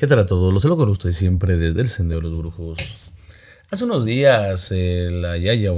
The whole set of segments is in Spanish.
¿Qué tal a todos? Los saludo con usted siempre desde el Sendero de los Brujos. Hace unos días, la Yaya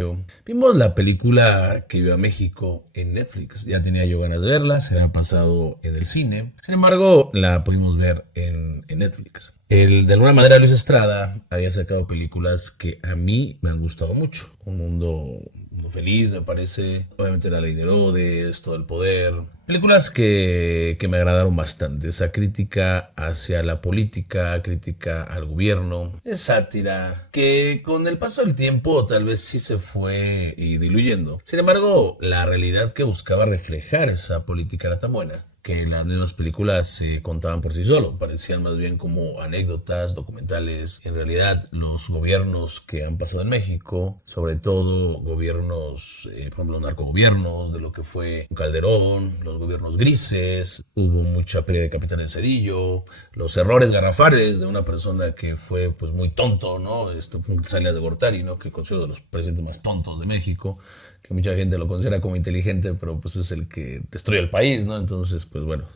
vimos la película que iba a México en Netflix. Ya tenía yo ganas de verla, se había pasado en el cine. Sin embargo, la pudimos ver en Netflix. De alguna manera, Luis Estrada había sacado películas que a mí me han gustado mucho. Un mundo feliz, me parece. Obviamente La Ley de Herodes, Todo el Poder. Películas que me agradaron bastante. Esa crítica hacia la política, crítica al gobierno. Es sátira que con el paso del tiempo tal vez sí se fue y diluyendo. Sin embargo, la realidad que buscaba reflejar esa política era tan buena que las mismas películas se contaban por sí solos, parecían más bien como anécdotas, documentales. En realidad, los gobiernos que han pasado en México, sobre todo gobiernos, por ejemplo, los narcogobiernos, de lo que fue Calderón, los gobiernos grises, hubo mucha pérdida de capital en Cedillo, los errores garrafales de una persona que fue pues muy tonto, ¿no? Esto fue Salinas de Gortari, ¿no? Que considero de los presidentes más tontos de México, que mucha gente lo considera como inteligente, pero pues es el que destruye el país, ¿no? Entonces, pues bueno,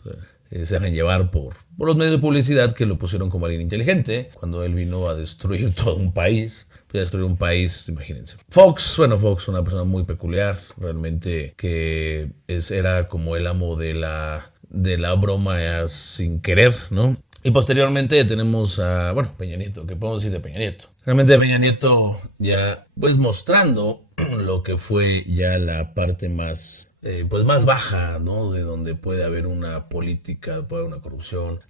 se dejan llevar por los medios de publicidad que lo pusieron como alguien inteligente, cuando él vino a destruir todo un país. Pues a destruir un país, imagínense. Fox, una persona muy peculiar, realmente, que era como el amo de la broma sin querer, ¿no? Y posteriormente tenemos a, bueno, Peña Nieto, ¿qué podemos decir de Peña Nieto? Realmente Peña Nieto ya, pues mostrando lo que fue ya la parte más, pues más baja, ¿no? De donde puede haber una política, puede haber una corrupción,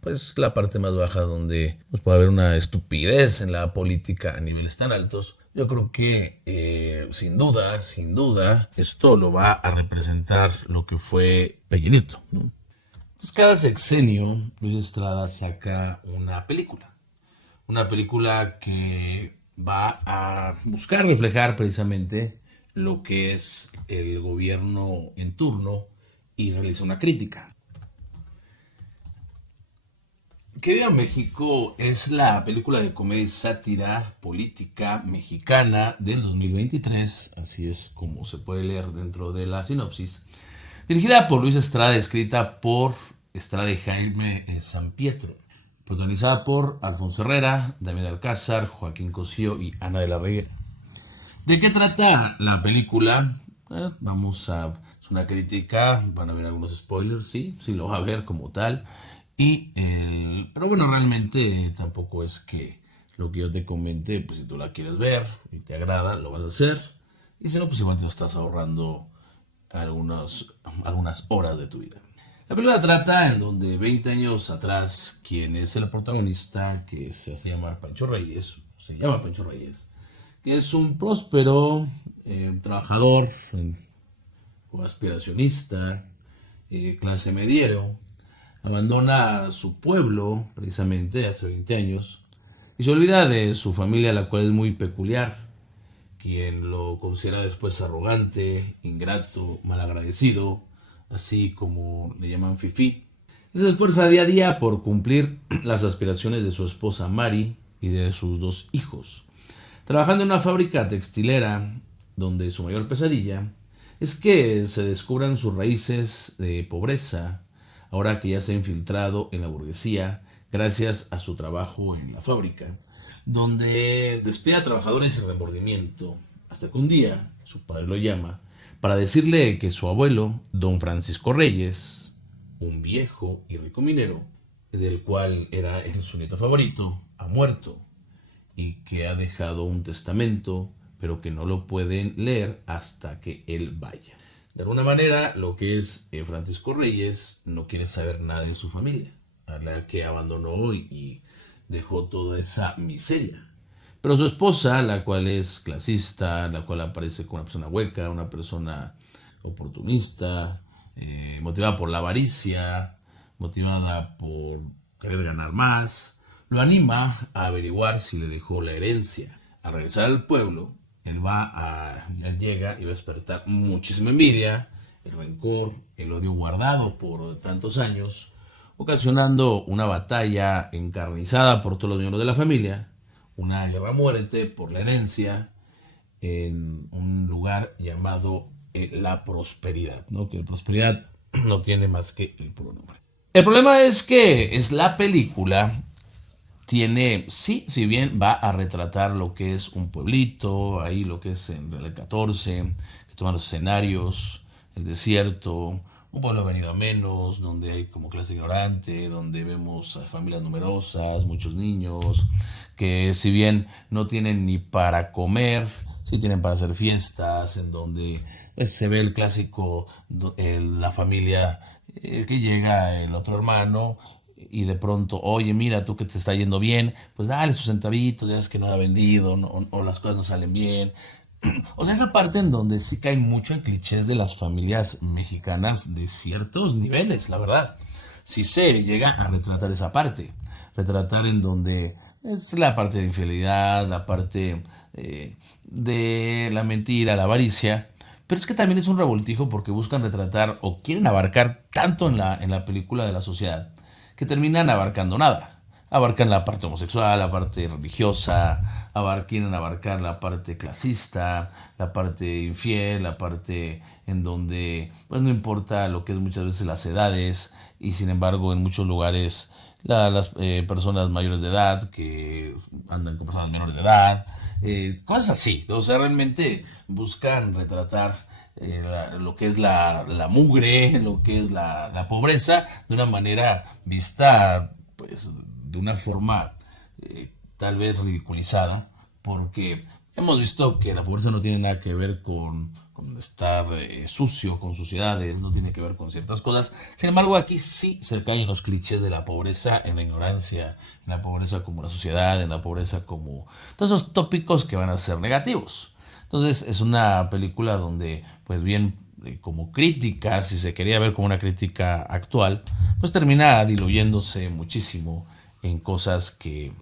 pues la parte más baja donde pues, puede haber una estupidez en la política a niveles tan altos. Yo creo que sin duda, esto lo va a representar lo que fue Peña Nieto, ¿no? Pues cada sexenio Luis Estrada saca una película que va a buscar reflejar precisamente lo que es el gobierno en turno y realiza una crítica. Que viva México es la película de comedia y sátira política mexicana del 2023, así es como se puede leer dentro de la sinopsis. Dirigida por Luis Estrada, escrita por Estrada y Jaime Sampietro. Protagonizada por Alfonso Herrera, David Alcázar, Joaquín Cosío y Ana de la Reguera. ¿De qué trata la película? Es una crítica, van a ver algunos spoilers, sí lo va a ver como tal. Pero bueno, realmente tampoco es que lo que yo te comente, pues si tú la quieres ver y te agrada, lo vas a hacer. Y si no, pues igual te estás ahorrando algunas horas de tu vida. La película trata en donde 20 años atrás, quien es el protagonista, que se hace llamar Pancho Reyes, que es un próspero trabajador o aspiracionista, clase mediero, abandona su pueblo precisamente hace 20 años y se olvida de su familia, la cual es muy peculiar, quien lo considera después arrogante, ingrato, malagradecido, así como le llaman Fifi. Él se esfuerza día a día por cumplir las aspiraciones de su esposa Mari y de sus dos hijos. Trabajando en una fábrica textilera donde su mayor pesadilla es que se descubran sus raíces de pobreza, ahora que ya se ha infiltrado en la burguesía gracias a su trabajo en la fábrica, donde despide a trabajadores sin remordimiento, hasta que un día su padre lo llama para decirle que su abuelo, don Francisco Reyes, un viejo y rico minero, del cual era su nieto favorito, ha muerto y que ha dejado un testamento, pero que no lo pueden leer hasta que él vaya. De alguna manera, lo que es Francisco Reyes no quiere saber nada de su familia, a la que abandonó y dejó toda esa miseria. Pero su esposa, la cual es clasista, la cual aparece como una persona hueca, una persona oportunista, motivada por la avaricia, motivada por querer ganar más, lo anima a averiguar si le dejó la herencia. Al regresar al pueblo, él llega y va a despertar muchísima envidia, el rencor, el odio guardado por tantos años, ocasionando una batalla encarnizada por todos los miembros de la familia, una guerra a muerte por la herencia en un lugar llamado La Prosperidad, ¿no? Que la prosperidad no tiene más que el puro nombre. El problema es que es la película tiene, sí, si bien va a retratar lo que es un pueblito, ahí lo que es en el 14, que toman los escenarios, el desierto, un pueblo venido a menos, donde hay como clase ignorante, donde vemos a familias numerosas, muchos niños, que si bien no tienen ni para comer, sí tienen para hacer fiestas, en donde pues, se ve el clásico, la familia que llega el otro hermano y de pronto, oye, mira, tú que te está yendo bien, pues dale sus centavitos, ya es que no ha vendido, o las cosas no salen bien. O sea, esa parte en donde sí cae mucho en clichés de las familias mexicanas de ciertos niveles, la verdad. Sí se llega a retratar esa parte. Retratar en donde es la parte de infidelidad, la parte de la mentira, la avaricia. Pero es que también es un revoltijo porque buscan retratar o quieren abarcar tanto en la película de la sociedad que terminan abarcando nada. Abarcan la parte homosexual, la parte religiosa, quieren abarcar la parte clasista, la parte infiel, la parte en donde pues no importa lo que es muchas veces las edades y sin embargo en muchos lugares las personas mayores de edad que andan con personas menores de edad, cosas así. O sea, realmente buscan retratar lo que es la mugre, lo que es la pobreza, de una manera vista, pues, de una forma tal vez ridiculizada, porque hemos visto que la pobreza no tiene nada que ver con estar sucio, con suciedades, no tiene que ver con ciertas cosas. Sin embargo, aquí sí se caen los clichés de la pobreza en la ignorancia, en la pobreza como la sociedad, en la pobreza como todos esos tópicos que van a ser negativos. Entonces es una película donde, pues bien, como crítica, si se quería ver como una crítica actual, pues termina diluyéndose muchísimo en cosas que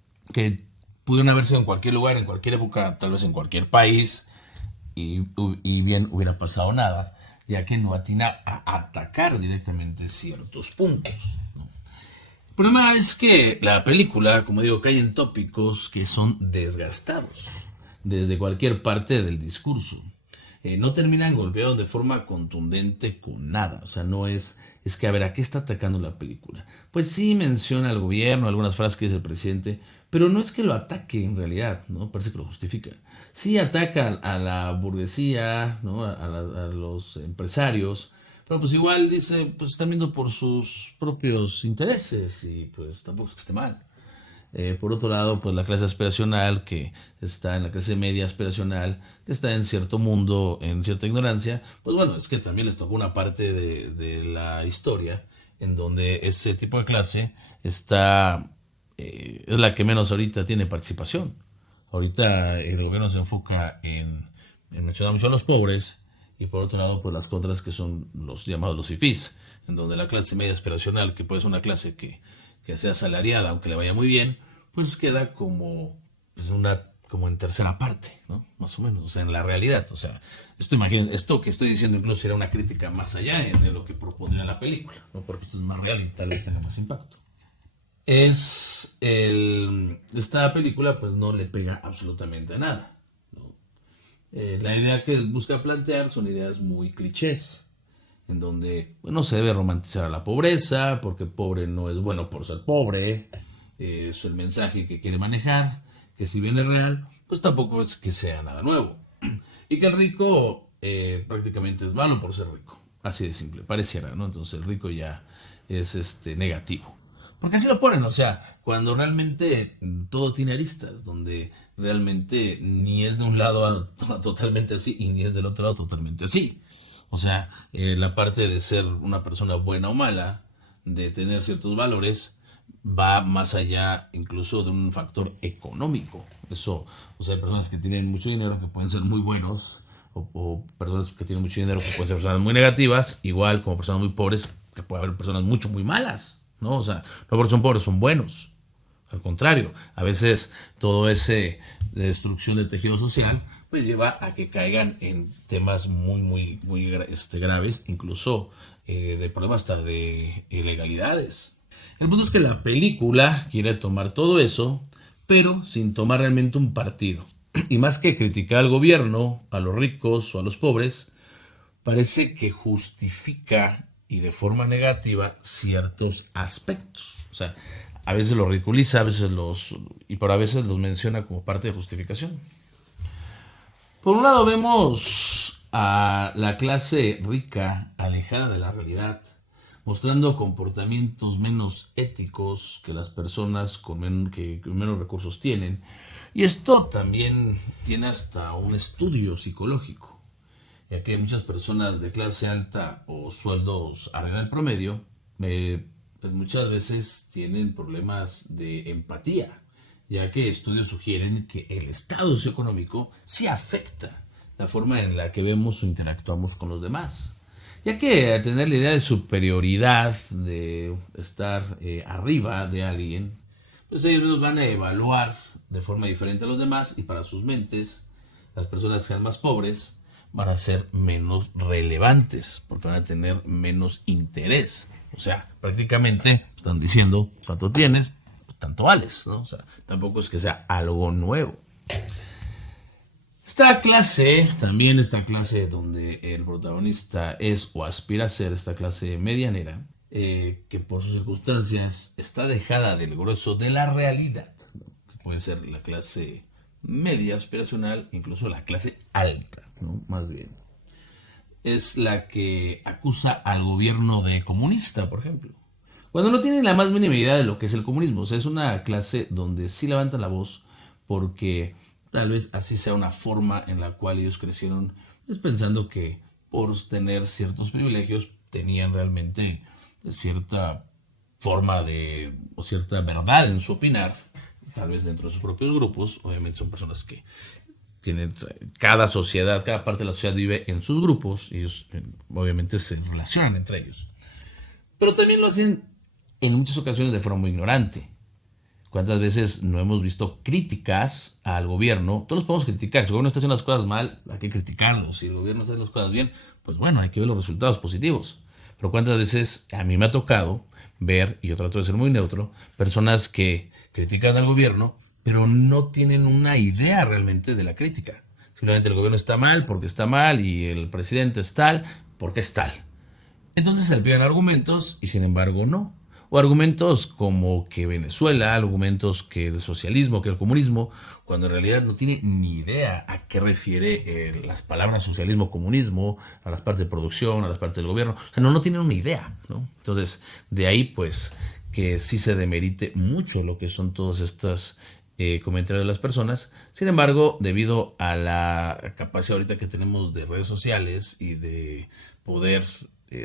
pudieron haber sido en cualquier lugar, en cualquier época, tal vez en cualquier país, y bien hubiera pasado nada, ya que no atina a atacar directamente ciertos puntos. El problema es que la película, como digo, cae en tópicos que son desgastados desde cualquier parte del discurso. No terminan golpeados de forma contundente con nada. O sea, no es que a ver, ¿a qué está atacando la película? Pues sí menciona al gobierno, algunas frases que dice el presidente, pero no es que lo ataque en realidad, ¿no? Parece que lo justifica. Sí ataca a la burguesía, ¿no? A los empresarios, pero pues igual dice, pues están viendo por sus propios intereses y pues tampoco es que esté mal. Por otro lado, pues la clase aspiracional que está en la clase media aspiracional, que está en cierto mundo, en cierta ignorancia, pues bueno, es que también les tocó una parte de la historia en donde ese tipo de clase está, es la que menos ahorita tiene participación. Ahorita el gobierno se enfoca en mencionar mucho a los pobres y por otro lado, pues las contras que son los llamados los fifís, en donde la clase media aspiracional, que puede ser una clase que sea asalariada, aunque le vaya muy bien, pues queda como pues como en tercera parte, ¿no? Más o menos, o sea, en la realidad, o sea, esto imaginen, esto que estoy diciendo incluso sería una crítica más allá de lo que propondría la película, ¿no? Porque esto es más real y tal vez tenga más impacto. Esta película pues no le pega absolutamente a nada. ¿No? La idea que busca plantear son ideas muy clichés, en donde bueno, se debe romantizar a la pobreza, porque pobre no es bueno por ser pobre, es el mensaje que quiere manejar, que si bien es real, pues tampoco es que sea nada nuevo, y que el rico prácticamente es malo por ser rico, así de simple, pareciera, ¿no? Entonces el rico ya es negativo. Porque así lo ponen, o sea, cuando realmente todo tiene aristas, donde realmente ni es de un lado totalmente así y ni es del otro lado totalmente así. O sea, la parte de ser una persona buena o mala, de tener ciertos valores, va más allá incluso de un factor económico. Eso, o sea, hay personas que tienen mucho dinero que pueden ser muy buenos, o personas que tienen mucho dinero que pueden ser personas muy negativas, igual como personas muy pobres, que puede haber personas mucho, muy malas, ¿no? O sea, no porque son pobres, son buenos. Al contrario, a veces todo ese de destrucción del tejido social pues lleva a que caigan en temas muy graves, incluso de problemas hasta de ilegalidades. El punto es que la película quiere tomar todo eso, pero sin tomar realmente un partido. Y más que criticar al gobierno, a los ricos o a los pobres, parece que justifica y de forma negativa ciertos aspectos. O sea, a veces los ridiculiza, pero a veces los menciona como parte de justificación. Por un lado vemos a la clase rica alejada de la realidad, mostrando comportamientos menos éticos que las personas que menos recursos tienen. Y esto también tiene hasta un estudio psicológico, ya que muchas personas de clase alta o sueldos arriba del promedio, pues muchas veces tienen problemas de empatía, ya que estudios sugieren que el estado socioeconómico sí afecta la forma en la que vemos o interactuamos con los demás, ya que tener la idea de superioridad, de estar arriba de alguien, pues ellos nos van a evaluar de forma diferente a los demás, y para sus mentes las personas que sean más pobres van a ser menos relevantes porque van a tener menos interés. O sea, prácticamente están diciendo, cuánto tienes, pues tanto vales, ¿no? O sea, tampoco es que sea algo nuevo. Esta clase donde el protagonista es o aspira a ser esta clase medianera, que por sus circunstancias está dejada del grueso de la realidad, ¿no? Que puede ser la clase media aspiracional, incluso la clase alta, ¿no? Más bien. Es la que acusa al gobierno de comunista, por ejemplo, cuando no tienen la más mínima idea de lo que es el comunismo. O sea, es una clase donde sí levantan la voz porque tal vez así sea una forma en la cual ellos crecieron, pues pensando que por tener ciertos privilegios tenían realmente cierta forma o cierta verdad en su opinar, tal vez dentro de sus propios grupos. Obviamente son personas que tienen, cada sociedad, cada parte de la sociedad vive en sus grupos, y ellos obviamente se relacionan entre ellos. Pero también lo hacen en muchas ocasiones de forma muy ignorante. ¿Cuántas veces no hemos visto críticas al gobierno? Todos los podemos criticar. Si el gobierno está haciendo las cosas mal, hay que criticarlo. Si el gobierno está haciendo las cosas bien, pues bueno, hay que ver los resultados positivos. Pero cuántas veces a mí me ha tocado ver, y yo trato de ser muy neutro, personas que critican al gobierno, pero no tienen una idea realmente de la crítica. Simplemente el gobierno está mal porque está mal, y el presidente es tal porque es tal. Entonces se le piden argumentos y sin embargo no. O argumentos como que Venezuela, argumentos que el socialismo, que el comunismo, cuando en realidad no tiene ni idea a qué refiere las palabras socialismo, comunismo, a las partes de producción, a las partes del gobierno. O sea, no tienen una idea, ¿no? Entonces, de ahí pues que sí se demerite mucho lo que son todos estos comentarios de las personas. Sin embargo, debido a la capacidad ahorita que tenemos de redes sociales y de poder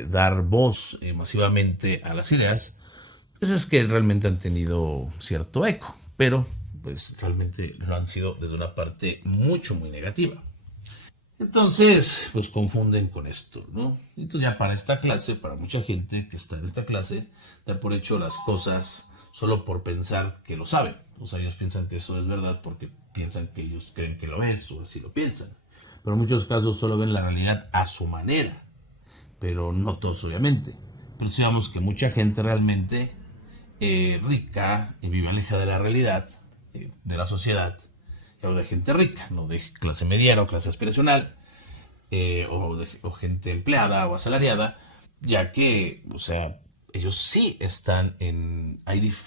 dar voz masivamente a las ideas, pues es que realmente han tenido cierto eco, pero pues realmente lo han sido desde una parte muy negativa. Entonces, pues confunden con esto, ¿no? Entonces ya para esta clase, para mucha gente que está en esta clase, da por hecho las cosas solo por pensar que lo saben. O sea, ellos piensan que eso es verdad porque piensan que ellos creen que lo es, o así lo piensan. Pero en muchos casos solo ven la realidad a su manera, pero no todos obviamente. Pero digamos que mucha gente realmente rica y vive alejada de la realidad, de la sociedad. Y hablo de gente rica, no de clase mediana o clase aspiracional, o gente empleada o asalariada, ya que, o sea, ellos sí están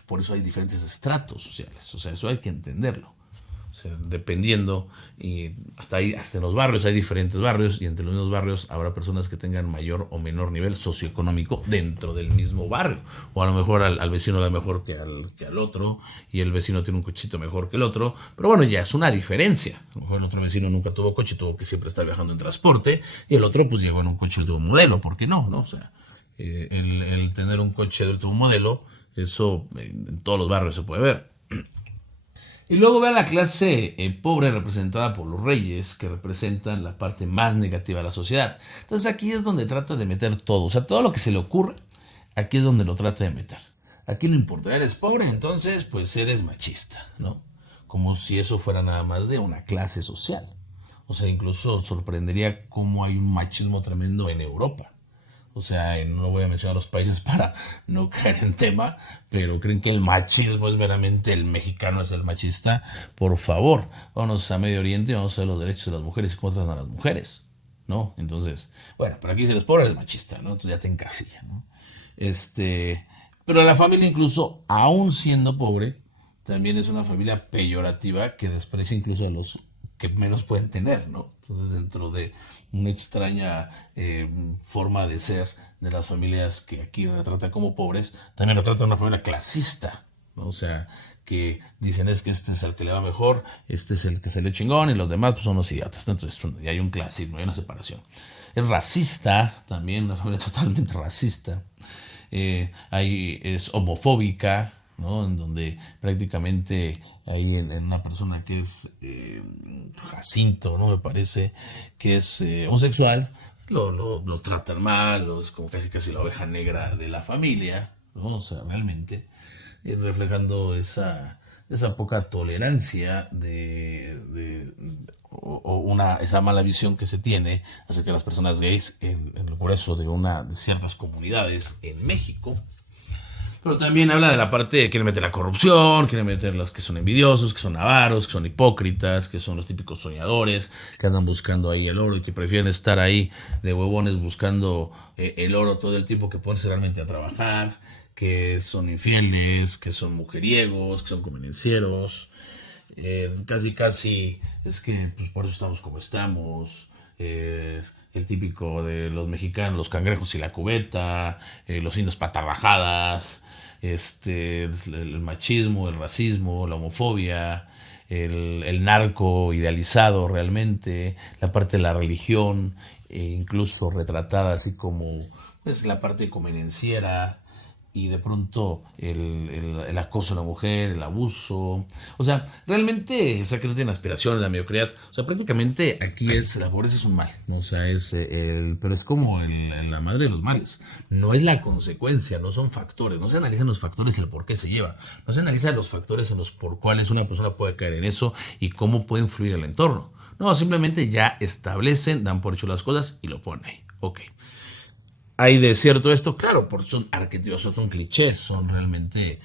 por eso hay diferentes estratos sociales. O sea, eso hay que entenderlo. O sea, dependiendo, y hasta en los barrios hay diferentes barrios, y entre los mismos barrios habrá personas que tengan mayor o menor nivel socioeconómico dentro del mismo barrio. O a lo mejor al vecino le da mejor que al otro, y el vecino tiene un cochito mejor que el otro. Pero bueno, ya es una diferencia. A lo mejor el otro vecino nunca tuvo coche, tuvo que siempre estar viajando en transporte, y el otro pues llegó en un coche de último modelo. ¿Por qué no? O sea, el tener un coche de último modelo, eso en todos los barrios se puede ver. Y luego vean la clase pobre representada por los reyes, que representan la parte más negativa de la sociedad. Entonces aquí es donde trata de meter todo. O sea, todo lo que se le ocurre, aquí es donde lo trata de meter. Aquí no importa, eres pobre, entonces pues eres machista, ¿no? Como si eso fuera nada más de una clase social. O sea, incluso sorprendería cómo hay un machismo tremendo en Europa. O sea, no voy a mencionar los países para no caer en tema, pero creen que el machismo es meramente el mexicano es el machista. Por favor, vámonos a Medio Oriente y vamos a ver los derechos de las mujeres y cómo tratan a las mujeres. ¿no? Entonces, bueno, pero aquí si eres pobre eres machista, ¿no? Entonces ya te encasilla, ¿no? Pero la familia incluso, aún siendo pobre, también es una familia peyorativa que desprecia incluso a los que menos pueden tener, ¿no? Entonces, dentro de una extraña forma de ser de las familias que aquí retratan como pobres, también retratan una familia clasista, ¿no? O sea, que dicen es que este es el que le va mejor, este es el que se le chingón y los demás pues, son los idiotas, ¿no? Entonces, y hay un clasismo, hay una separación. Es racista, también una familia totalmente racista. Es homofóbica, ¿no? En donde prácticamente hay en una persona que es Jacinto, ¿no? Me parece que es homosexual, lo tratan mal, es como casi casi la oveja negra de la familia, ¿no? O sea, realmente reflejando esa poca tolerancia esa mala visión que se tiene acerca de las personas gays en el grueso de ciertas comunidades en México. Pero también habla de la parte de quiere meter la corrupción, quiere meter los que son envidiosos, que son avaros, que son hipócritas, que son los típicos soñadores, que andan buscando ahí el oro y que prefieren estar ahí de huevones buscando el oro todo el tiempo que ponerse realmente a trabajar, que son infieles, que son mujeriegos, que son convenencieros. Casi casi es que pues, por eso estamos como estamos. El típico de los mexicanos, los cangrejos y la cubeta, los indios patarrajadas, el machismo, el racismo, la homofobia, el narco idealizado realmente, la parte de la religión, incluso retratada así como pues, la parte convenenciera, y de pronto el acoso a la mujer, el abuso. O sea, realmente, o sea, que no tienen aspiraciones, la mediocridad. O sea, prácticamente aquí la pobreza es un mal, ¿no? O sea, pero es como la madre de los males. No es la consecuencia, no son factores. No se analizan los factores y el por qué se lleva. No se analizan los factores en los por cuáles una persona puede caer en eso y cómo puede influir el entorno. No, simplemente ya establecen, dan por hecho las cosas y lo ponen ahí. Ok. Hay de cierto esto, claro, porque son arquetipos, son clichés, son realmente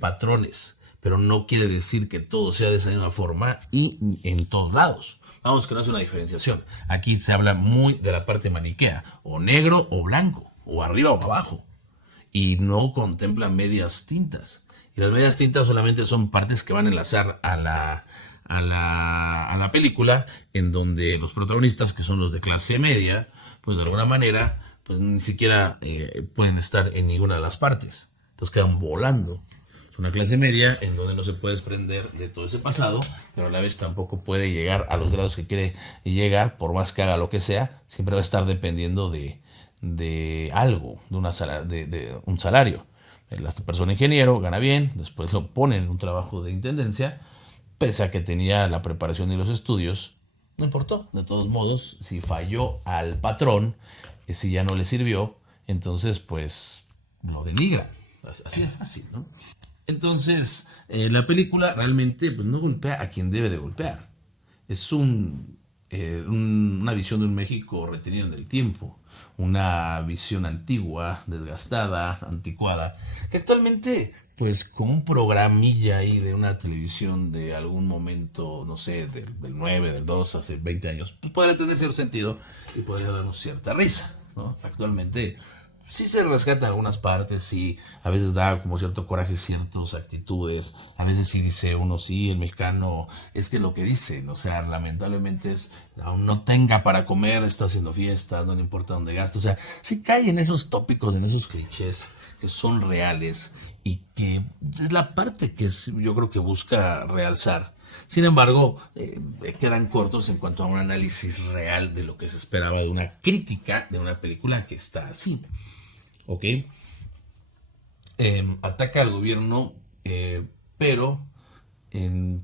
patrones, pero no quiere decir que todo sea de esa misma forma y en todos lados. Vamos, que no es una diferenciación. Aquí se habla muy de la parte maniquea, o negro o blanco, o arriba o abajo, y no contempla medias tintas. Y las medias tintas solamente son partes que van a enlazar a la película, en donde los protagonistas, que son los de clase media, pues de alguna manera pues ni siquiera pueden estar en ninguna de las partes. Entonces quedan volando. Es una clase media en donde no se puede desprender de todo ese pasado, pero a la vez tampoco puede llegar a los grados que quiere llegar, por más que haga lo que sea, siempre va a estar dependiendo de algo, de un salario. La persona ingeniero gana bien, después lo ponen en un trabajo de intendencia, pese a que tenía la preparación y los estudios, no importó. De todos modos, si falló al patrón, si ya no le sirvió, entonces pues lo denigran. Así de fácil, ¿no? Entonces, la película realmente pues, no golpea a quien debe de golpear. Es una visión de un México retenido en el tiempo, una visión antigua, desgastada, anticuada, que actualmente, pues con un programilla ahí de una televisión de algún momento, no sé, del 9 del 2 hace 20 años, pues podría tener cierto sentido y podría darnos cierta risa, ¿no? Actualmente sí se rescatan algunas partes, sí, a veces da como cierto coraje ciertas actitudes, a veces sí dice uno, sí, el mexicano, es que lo que dicen, o sea, lamentablemente es, aún no tenga para comer, está haciendo fiestas, no le importa dónde gasta, o sea, sí cae en esos tópicos, en esos clichés que son reales y que es la parte que yo creo que busca realzar. Sin embargo, quedan cortos en cuanto a un análisis real de lo que se esperaba de una crítica de una película que está así. ¿Ok? Ataca al gobierno, pero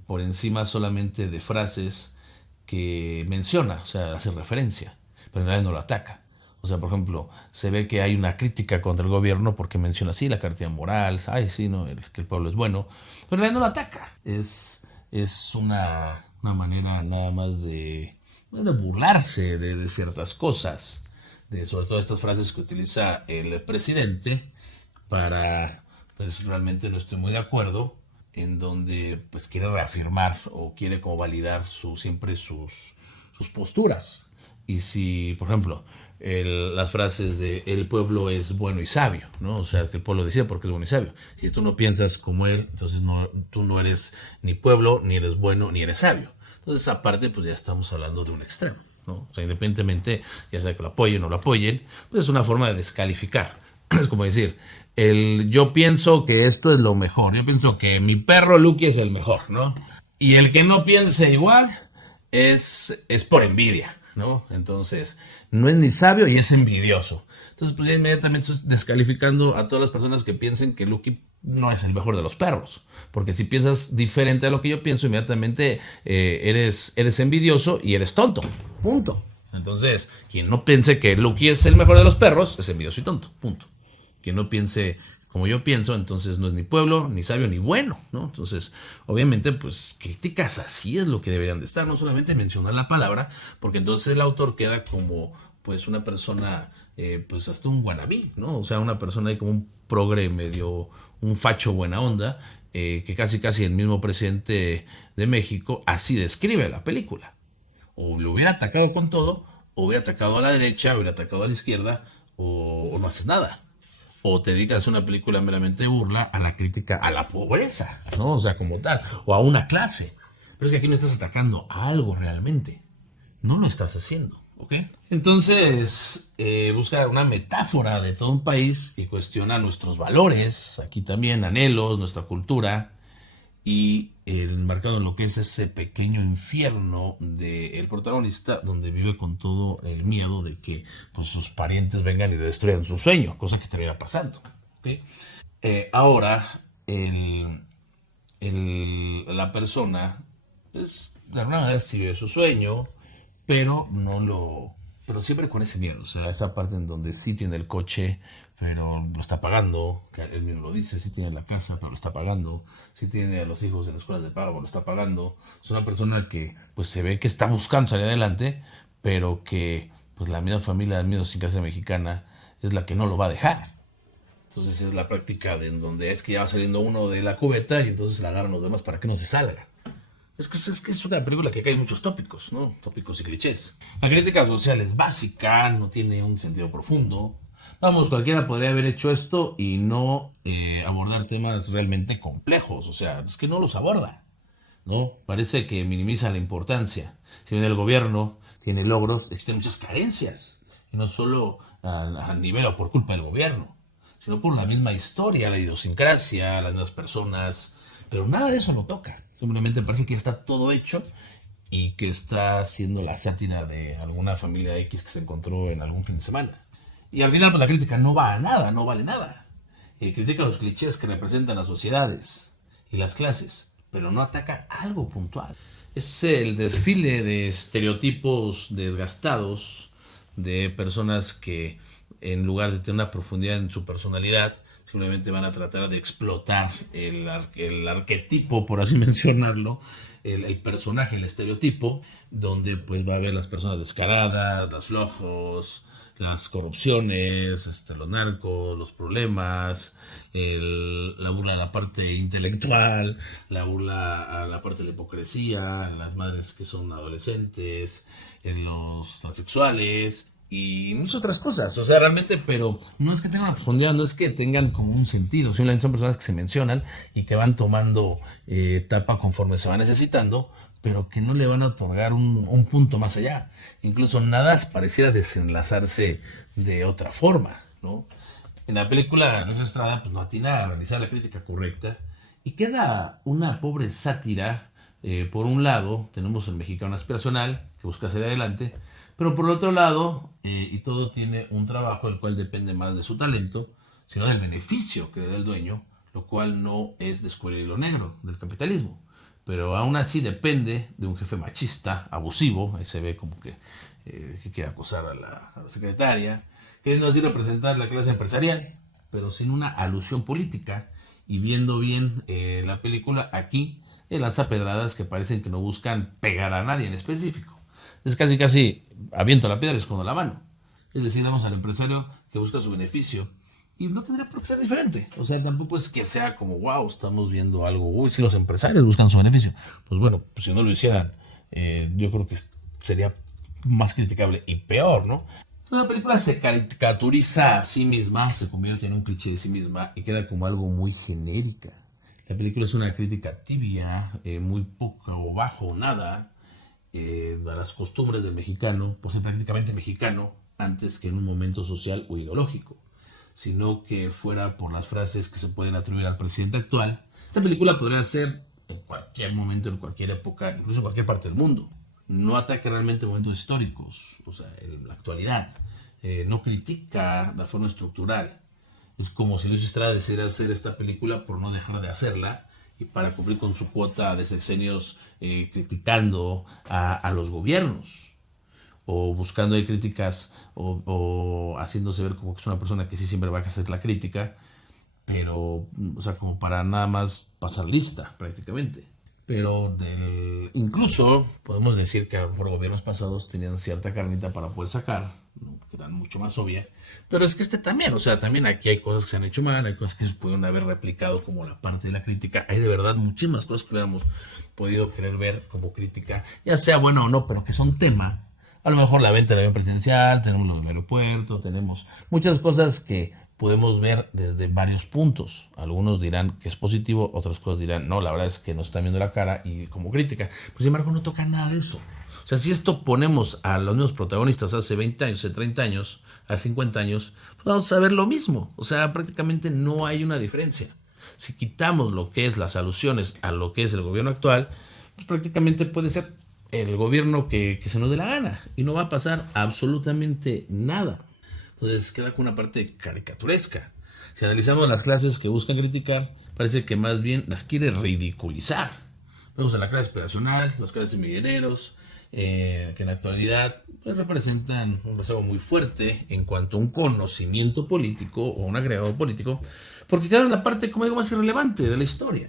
por encima solamente de frases que menciona, o sea, hace referencia, pero en realidad no lo ataca. O sea, por ejemplo, se ve que hay una crítica contra el gobierno porque menciona así la cartilla moral, ay, sí, no, que el pueblo es bueno, pero en realidad no lo ataca. Es una manera nada más de burlarse de ciertas cosas, sobre todo estas frases que utiliza el presidente para, pues realmente no estoy muy de acuerdo, en donde pues quiere reafirmar o quiere como validar siempre sus posturas. Y si, por ejemplo, las frases de el pueblo es bueno y sabio, ¿no? O sea, que el pueblo decía porque es bueno y sabio. Si tú no piensas como él, entonces tú no eres ni pueblo, ni eres bueno, ni eres sabio. Entonces, aparte, pues ya estamos hablando de un extremo, ¿no? O sea, independientemente, ya sea que lo apoyen o no lo apoyen, pues es una forma de descalificar. Es como decir, yo pienso que esto es lo mejor, yo pienso que mi perro Lucky es el mejor, ¿no? Y el que no piense igual es por envidia, ¿no? Entonces, no es ni sabio y es envidioso. Entonces, pues ya inmediatamente estás descalificando a todas las personas que piensen que Lucky no es el mejor de los perros. Porque si piensas diferente a lo que yo pienso, inmediatamente eres envidioso y eres tonto. Punto. Entonces, quien no piense que Lucky es el mejor de los perros, es envidioso y tonto. Punto. Quien no piense como yo pienso, entonces no es ni pueblo, ni sabio, ni bueno, ¿no? Entonces, obviamente, pues críticas así es lo que deberían de estar, no solamente mencionar la palabra, porque entonces el autor queda como, pues, una persona, pues, hasta un wannabe, ¿no? O sea, una persona ahí como un progre medio, un facho buena onda, que casi el mismo presidente de México así describe la película. O lo hubiera atacado con todo, o hubiera atacado a la derecha, o hubiera atacado a la izquierda, o no haces nada. O te dedicas a una película meramente burla a la crítica a la pobreza, ¿no? O sea, como tal, o a una clase. Pero es que aquí no estás atacando a algo realmente. No lo estás haciendo, ¿ok? Entonces, busca una metáfora de todo un país y cuestiona nuestros valores, aquí también anhelos, nuestra cultura, y enmarcado en lo que es ese pequeño infierno del protagonista, donde vive con todo el miedo de que pues, sus parientes vengan y le destruyan su sueño, cosa que termina pasando. ¿Okay? Ahora, la persona, pues, de alguna manera sí vive su sueño, pero no lo... Pero siempre con ese miedo, o sea, esa parte en donde sí tiene el coche, pero lo está pagando, que él mismo lo dice, sí tiene la casa, pero lo está pagando, sí tiene a los hijos en la escuela de pago, lo está pagando. Es una persona que pues se ve que está buscando salir adelante, pero que pues la misma familia, la misma idiosincrasia mexicana es la que no lo va a dejar. Entonces es la práctica de en donde es que ya va saliendo uno de la cubeta y entonces la agarran los demás para que no se salga. Es que es una película que cae muchos tópicos, ¿no? Tópicos y clichés. La crítica social es básica, no tiene un sentido profundo. Vamos, cualquiera podría haber hecho esto y no abordar temas realmente complejos. O sea, es que no los aborda, ¿no? Parece que minimiza la importancia. Si bien el gobierno tiene logros, existen muchas carencias. Y no solo a nivel o por culpa del gobierno, sino por la misma historia, la idiosincrasia, las mismas personas. Pero nada de eso lo toca. Simplemente parece que está todo hecho y que está haciendo la sátira de alguna familia X que se encontró en algún fin de semana. Y al final pues, la crítica no va a nada, no vale nada. Critica los clichés que representan las sociedades y las clases, pero no ataca algo puntual. Es el desfile de estereotipos desgastados de personas que en lugar de tener una profundidad en su personalidad, simplemente van a tratar de explotar el arquetipo, por así mencionarlo, el personaje, el estereotipo, donde pues va a haber las personas descaradas, los flojos, las corrupciones, los narcos, los problemas, la burla a la parte intelectual, la burla a la parte de la hipocresía, las madres que son adolescentes, los transexuales y muchas otras cosas, o sea, realmente, pero no es que tengan una profundidad, no es que tengan como un sentido, simplemente son personas que se mencionan y que van tomando etapa conforme se va necesitando, pero que no le van a otorgar un punto más allá. Incluso nada pareciera desenlazarse de otra forma, ¿no? En la película Luis Estrada pues no atina a realizar la crítica correcta y queda una pobre sátira. Por un lado tenemos el mexicano aspiracional que busca salir adelante, pero por otro lado, y todo tiene un trabajo el cual depende más de su talento, sino del beneficio que le da el dueño, lo cual no es descubrir lo negro del capitalismo. Pero aún así depende de un jefe machista, abusivo, ahí se ve como que quiere acosar a la secretaria, queriendo así representar la clase empresarial, pero sin una alusión política. Y viendo bien la película, aquí lanza pedradas que parecen que no buscan pegar a nadie en específico. Es casi aviento la piedra y escondo la mano. Es decir, vamos al empresario que busca su beneficio y no tendría por qué ser diferente. O sea, tampoco es que sea como, wow, estamos viendo algo. Uy, si los empresarios buscan su beneficio. Pues bueno, pues si no lo hicieran, yo creo que sería más criticable y peor, ¿no? La película se caricaturiza a sí misma, se convierte en un cliché de sí misma y queda como algo muy genérica. La película es una crítica tibia, muy poca o bajo o nada, a las costumbres del mexicano, por ser prácticamente mexicano, antes que en un momento social o ideológico, sino que fuera por las frases que se pueden atribuir al presidente actual. Esta película podría ser en cualquier momento, en cualquier época, incluso en cualquier parte del mundo. No ataca realmente momentos históricos, o sea, en la actualidad. No critica la forma estructural. Es como si Luis Estrada decidiera hacer esta película por no dejar de hacerla y para cumplir con su cuota de sexenios criticando a los gobiernos o buscando ahí críticas o haciéndose ver como que es una persona que sí siempre va a hacer la crítica, pero, o sea, como para nada más pasar lista prácticamente. Pero incluso podemos decir que a lo mejor gobiernos pasados tenían cierta carnita para poder sacar, ¿no? Que eran mucho más obvia. Pero es que también, o sea, también aquí hay cosas que se han hecho mal, hay cosas que se pudieron haber replicado como la parte de la crítica. Hay de verdad muchísimas cosas que hubiéramos podido querer ver como crítica, ya sea buena o no, pero que son tema. A lo mejor la venta del avión presidencial, tenemos lo del aeropuerto, tenemos muchas cosas que podemos ver desde varios puntos. Algunos dirán que es positivo, otras cosas dirán, no, la verdad es que nos están viendo la cara y como crítica. Pero sin embargo no toca nada de eso. O sea, si esto ponemos a los mismos protagonistas hace 20 años, hace 30 años, hace 50 años, pues vamos a ver lo mismo. O sea, prácticamente no hay una diferencia. Si quitamos lo que es las alusiones a lo que es el gobierno actual, pues prácticamente puede ser el gobierno que se nos dé la gana y no va a pasar absolutamente nada. Entonces queda con una parte caricaturesca. Si analizamos las clases que buscan criticar, parece que más bien las quiere ridiculizar. Vemos a la clase aspiracional, las clases millonarios, que en la actualidad pues, representan un rezago muy fuerte en cuanto a un conocimiento político o un agregado político, porque quedan en la parte, como digo, más irrelevante de la historia.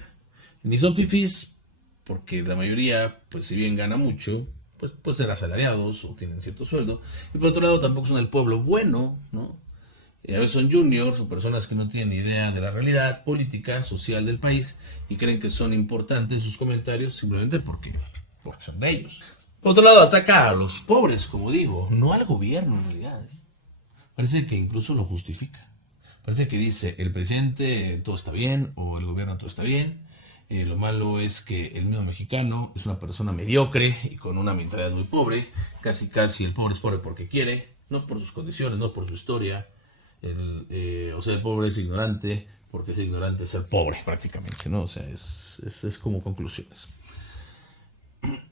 Ni son fifís, porque la mayoría, pues si bien gana mucho, pues ser asalariados o tienen cierto sueldo, y por otro lado tampoco son el pueblo bueno, ¿no? A veces son juniors o personas que no tienen ni idea de la realidad política, social del país y creen que son importantes sus comentarios simplemente porque son de ellos. Por otro lado ataca a los pobres, como digo, no al gobierno en realidad. Parece que incluso lo justifica. Parece que dice el presidente todo está bien o el gobierno todo está bien. Lo malo es que el mismo mexicano es una persona mediocre y con una mentalidad muy pobre. Casi el pobre es pobre porque quiere, no por sus condiciones, no por su historia. O sea, el pobre es ignorante porque es ignorante ser pobre prácticamente, ¿no? O sea, es como conclusiones.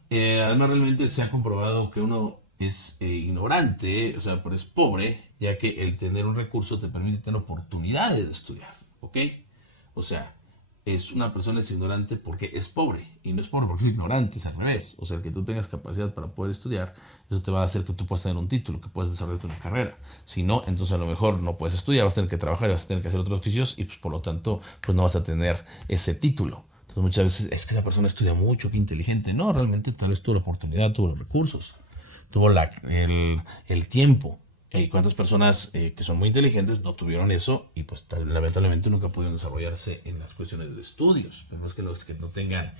Además, realmente se ha comprobado que uno es ignorante, o sea, pero es pobre, ya que el tener un recurso te permite tener oportunidades de estudiar, ¿ok? O sea, una persona es ignorante porque es pobre, y no es pobre porque es ignorante, es al revés. O sea, que tú tengas capacidad para poder estudiar, eso te va a hacer que tú puedas tener un título, que puedas desarrollarte una carrera. Si no, entonces a lo mejor no puedes estudiar, vas a tener que trabajar y vas a tener que hacer otros oficios, y pues por lo tanto, pues no vas a tener ese título. Entonces muchas veces es que esa persona estudia mucho, qué inteligente. No, realmente tal vez tuvo la oportunidad, tuvo los recursos, tuvo el tiempo. Y cuántas personas que son muy inteligentes no tuvieron eso y pues lamentablemente nunca pudieron desarrollarse en las cuestiones de estudios. Pero no es que no tengan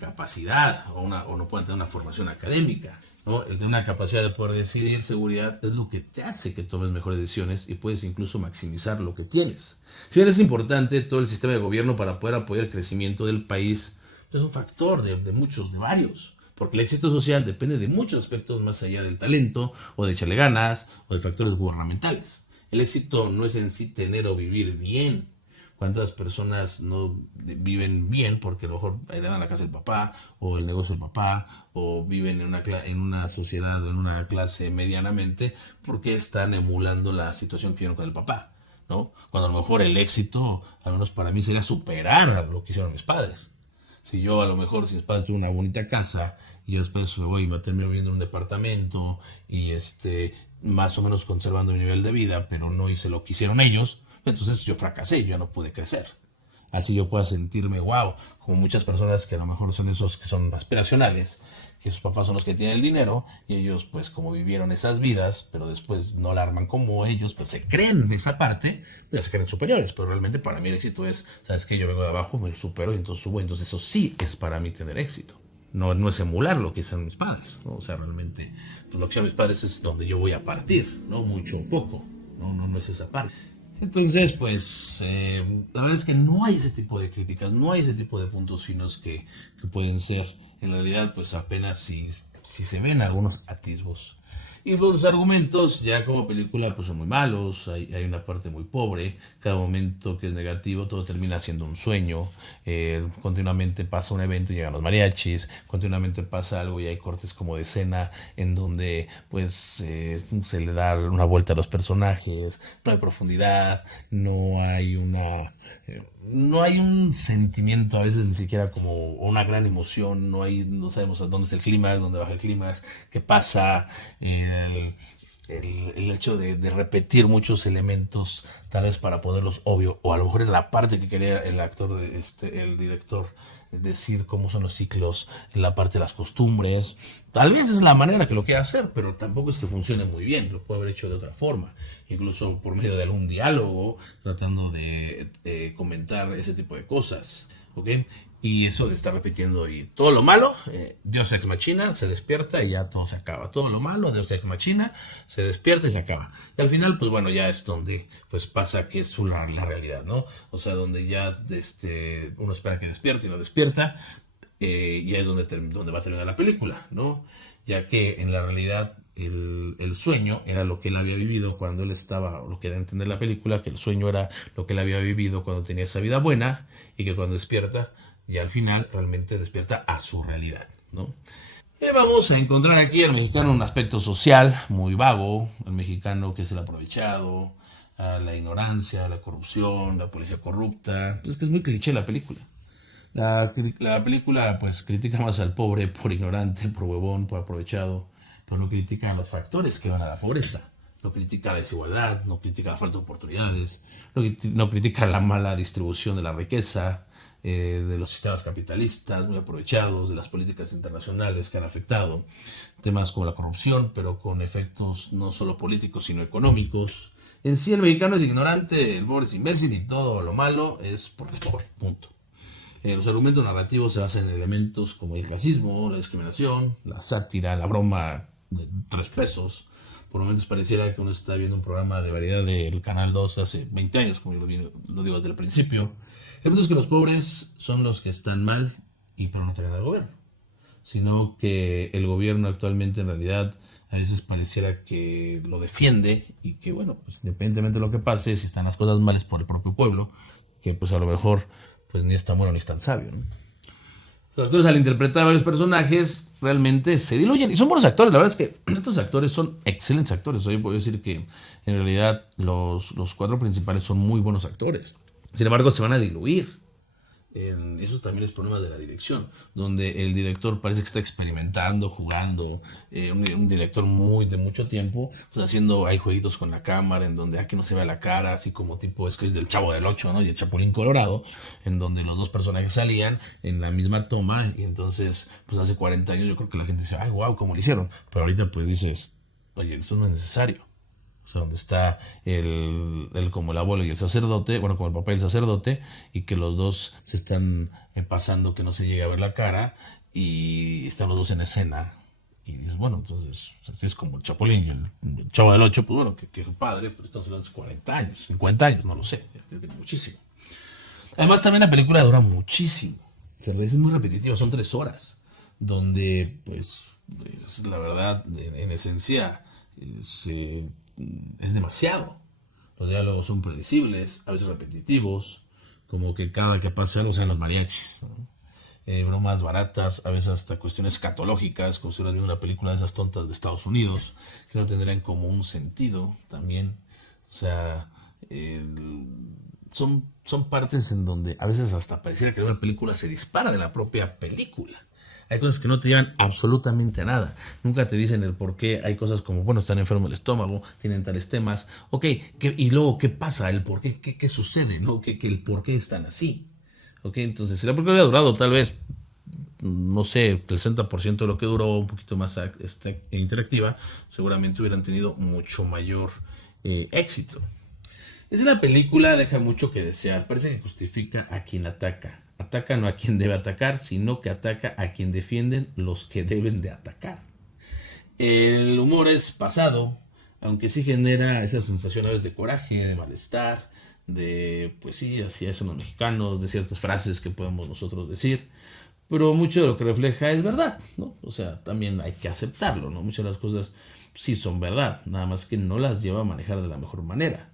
capacidad o no puedan tener una formación académica, ¿no? El tener una capacidad de poder decidir seguridad es lo que te hace que tomes mejores decisiones y puedes incluso maximizar lo que tienes. Si bien es importante todo el sistema de gobierno para poder apoyar el crecimiento del país, es un factor de varios. Porque el éxito social depende de muchos aspectos más allá del talento, o de echarle ganas, o de factores gubernamentales. El éxito no es en sí tener o vivir bien. ¿Cuántas personas no viven bien porque a lo mejor heredan la casa del papá, o el negocio del papá, o viven en una sociedad o en una clase medianamente porque están emulando la situación que vieron con el papá, ¿no? Cuando a lo mejor el éxito, al menos para mí, sería superar a lo que hicieron mis padres. Si yo a lo mejor, si mis padres tuvieron una bonita casa y yo después me voy y me termino viviendo en un departamento y más o menos conservando mi nivel de vida, pero no hice lo que hicieron ellos, entonces yo fracasé, yo no pude crecer. Así yo pueda sentirme wow, como muchas personas que a lo mejor son esos que son aspiracionales, que sus papás son los que tienen el dinero y ellos pues como vivieron esas vidas, pero después no la arman como ellos, pues se creen en esa parte, pues se creen superiores, pero realmente para mí el éxito es, sabes que yo vengo de abajo, me supero y entonces subo, entonces eso sí es para mí tener éxito, no es emular lo que hicieron mis padres, ¿no? O sea, realmente pues, lo que hicieron mis padres es donde yo voy a partir, ¿no? Mucho o poco, no es esa parte. Entonces, pues, la verdad es que no hay ese tipo de críticas, no hay ese tipo de puntos finos que pueden ser, en realidad, pues apenas si se ven algunos atisbos. Y pues, los argumentos ya como película pues son muy malos, hay una parte muy pobre, cada momento que es negativo todo termina siendo un sueño, continuamente pasa un evento y llegan los mariachis, continuamente pasa algo y hay cortes como de escena en donde pues se le da una vuelta a los personajes, no hay profundidad, no hay un sentimiento, a veces ni siquiera como una gran emoción, no sabemos a dónde es el clímax, dónde baja el clímax, qué pasa, el hecho de repetir muchos elementos, tal vez para ponerlos obvio, o a lo mejor es la parte que quería el actor, el director, decir cómo son los ciclos, la parte de las costumbres. Tal vez es la manera que lo quiera hacer, pero tampoco es que funcione muy bien, lo puede haber hecho de otra forma, incluso por medio de algún diálogo, tratando de comentar ese tipo de cosas, ¿ok? Y eso se está repitiendo y todo lo malo, Dios ex machina, se despierta y ya todo se acaba. Todo lo malo, Dios ex machina, se despierta y se acaba. Y al final, pues bueno, ya es donde pues pasa que es la realidad, ¿no? O sea, donde ya uno espera que despierte y no despierta, y es donde va a terminar la película, ¿no? Ya que en la realidad el sueño era lo que él había vivido cuando él estaba, lo que da a entender la película, que el sueño era lo que él había vivido cuando tenía esa vida buena y que cuando despierta, y al final realmente despierta a su realidad, ¿no? Y vamos a encontrar aquí al mexicano un aspecto social muy vago, el mexicano que es el aprovechado, la ignorancia, la corrupción, la policía corrupta. Es que es muy cliché la película. La película pues critica más al pobre por ignorante, por huevón, por aprovechado, pero no critica los factores que van a la pobreza. No critica la desigualdad, no critica la falta de oportunidades, no critica la mala distribución de la riqueza, de los sistemas capitalistas muy aprovechados, de las políticas internacionales que han afectado, temas como la corrupción, pero con efectos no solo políticos, sino económicos. En sí el mexicano es ignorante, el pobre es imbécil y todo lo malo es porque es pobre, punto. Los argumentos narrativos se basan en elementos como el racismo, la discriminación, la sátira, la broma de 3 pesos. Por momentos pareciera que uno está viendo un programa de variedad del Canal 2 hace 20 años, como yo lo digo desde el principio. El punto es que los pobres son los que están mal y pero no tienen al gobierno, sino que el gobierno actualmente en realidad a veces pareciera que lo defiende y que bueno, pues independientemente de lo que pase, si están las cosas mal es por el propio pueblo, que pues a lo mejor pues ni es tan bueno ni es tan sabio, ¿no? Los actores al interpretar a varios personajes realmente se diluyen y son buenos actores. La verdad es que estos actores son excelentes actores. Yo puedo decir que en realidad los 4 principales son muy buenos actores. Sin embargo, se van a diluir. Eso también es problema de la dirección, donde el director parece que está experimentando, jugando, un director de mucho tiempo, pues hay jueguitos con la cámara, en donde aquí no se ve la cara, así como tipo es que es del Chavo del Ocho, ¿no? Y el Chapulín Colorado, en donde los 2 personajes salían en la misma toma, y entonces, pues hace 40 años yo creo que la gente dice, ay, wow, ¿cómo lo hicieron? Pero ahorita pues dices, oye, esto no es necesario. O sea, donde está como el abuelo y el sacerdote, bueno, como el papá y el sacerdote, y que los dos se están pasando que no se llegue a ver la cara, y están los dos en escena. Y dices, bueno, entonces es como el Chapulín y el Chavo del Ocho, pues bueno, que padre, pero estamos hablando de 40 años, 50 años, no lo sé, ya tiene muchísimo. Además, también la película dura muchísimo. Es muy repetitiva, son 3 horas, donde, pues, la verdad, en esencia, es demasiado. Los diálogos son predecibles, a veces repetitivos, como que cada que pase algo sean los mariachis, ¿no? Bromas baratas, a veces hasta cuestiones escatológicas, como si hubieras visto una película de esas tontas de Estados Unidos, que no tendrían como un sentido también. O sea, son partes en donde a veces hasta pareciera que una película se dispara de la propia película. Hay cosas que no te llevan absolutamente a nada. Nunca te dicen el por qué. Hay cosas como, bueno, están enfermos del estómago, tienen tales temas. Ok, y luego, ¿qué pasa? ¿El por qué? ¿Qué sucede? ¿No? ¿El por qué están así? Ok, entonces, si la película hubiera durado tal vez, no sé, el 60% de lo que duró, un poquito más interactiva, seguramente hubieran tenido mucho mayor éxito. Es una película, deja mucho que desear. Parece que justifica a quien ataca. ataca no a quien debe atacar, sino que ataca a quien defienden los que deben de atacar. El humor es pasado, aunque sí genera esas sensaciones de coraje, de malestar, de, pues sí, así son los mexicanos, de ciertas frases que podemos nosotros decir, pero mucho de lo que refleja es verdad, ¿no? O sea, también hay que aceptarlo, ¿no? Muchas de las cosas sí son verdad, nada más que no las lleva a manejar de la mejor manera.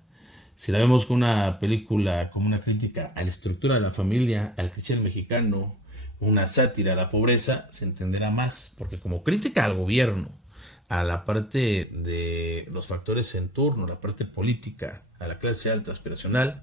Si la vemos con una película como una crítica a la estructura de la familia, al cliché mexicano, una sátira a la pobreza, se entenderá más, porque como crítica al gobierno, a la parte de los factores en turno, la parte política, a la clase alta aspiracional,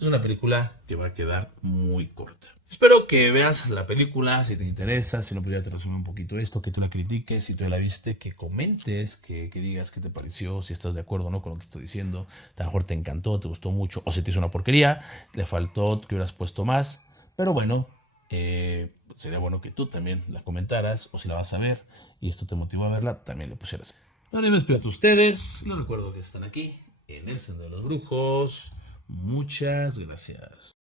es una película que va a quedar muy corta. Espero que veas la película, si te interesa, si no pudiera te resumo un poquito esto, que tú la critiques, si tú ya la viste, que comentes, que digas qué te pareció, si estás de acuerdo o no con lo que estoy diciendo, a lo mejor te encantó, te gustó mucho, o si te hizo una porquería, le faltó que hubieras puesto más, pero bueno, sería bueno que tú también la comentaras, o si la vas a ver y esto te motivó a verla, también le pusieras. Bueno, y me despido a ustedes, les recuerdo que están aquí, en el Sendero de los Brujos, muchas gracias.